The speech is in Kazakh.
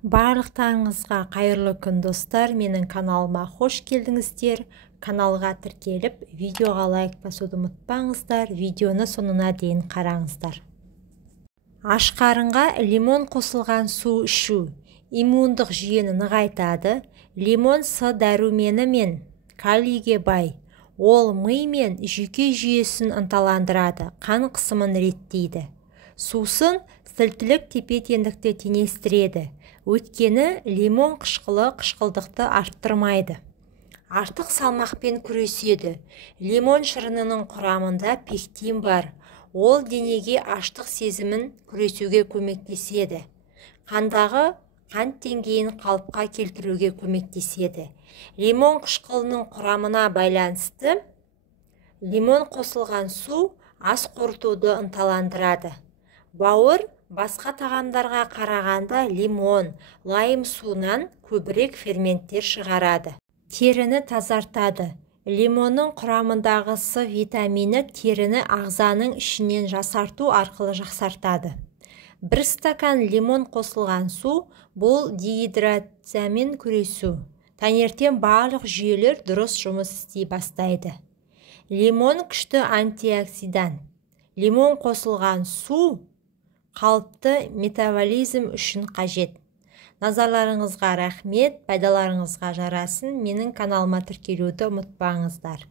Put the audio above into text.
Барлықтарыңызға қайырлы күн достар, менің каналыма қош келдіңіздер. Каналға тіркеліп, видеоға лайк басуды ұмытпаңыздар, видеоны соңына дейін қараңыздар. Аш қарынға лимон қосылған су ішу иммундық жүйені нығайтады. Лимон С дәрумені мен калийге бай. Ол ми мен жүйке жүйесін ынталандырады, қан қысымын реттейді. Сусын сілтілік тепе-теңдікті теңестіреді. Өйткені лимон қышқылы қышқылдықты арттырмайды. Артық салмақпен күреседі. Лимон шырынының құрамында пектин бар. Ол денеге аштық сезімін күресуге көмектеседі. Қандағы қант деңгейін қалыпқа келтіруге көмектеседі. Лимон қышқылының құрамына байланысты лимон қосылған су ас қорытуды ынталандырады. Бауыр басқа тағамдарға қарағанда лимон, лайм суынан көбірек ферменттер шығарады. Теріні тазартады. Лимонның құрамындағы С витамині теріні ағзаның ішінен жасарту арқылы жақсартады. Бір стакан лимон қосылған су бұл дегидрациямен күресу. Таңертең барлық жүйелер дұрыс жұмыс істей бастайды. Лимон күшті антиоксидант. Лимон қосылған су қалыпты метаболизм үшін қажет. Назарларыңызға рахмет, пайдаларыңызға жарасын. Менің каналыма тіркелуді ұмытпаңыздар.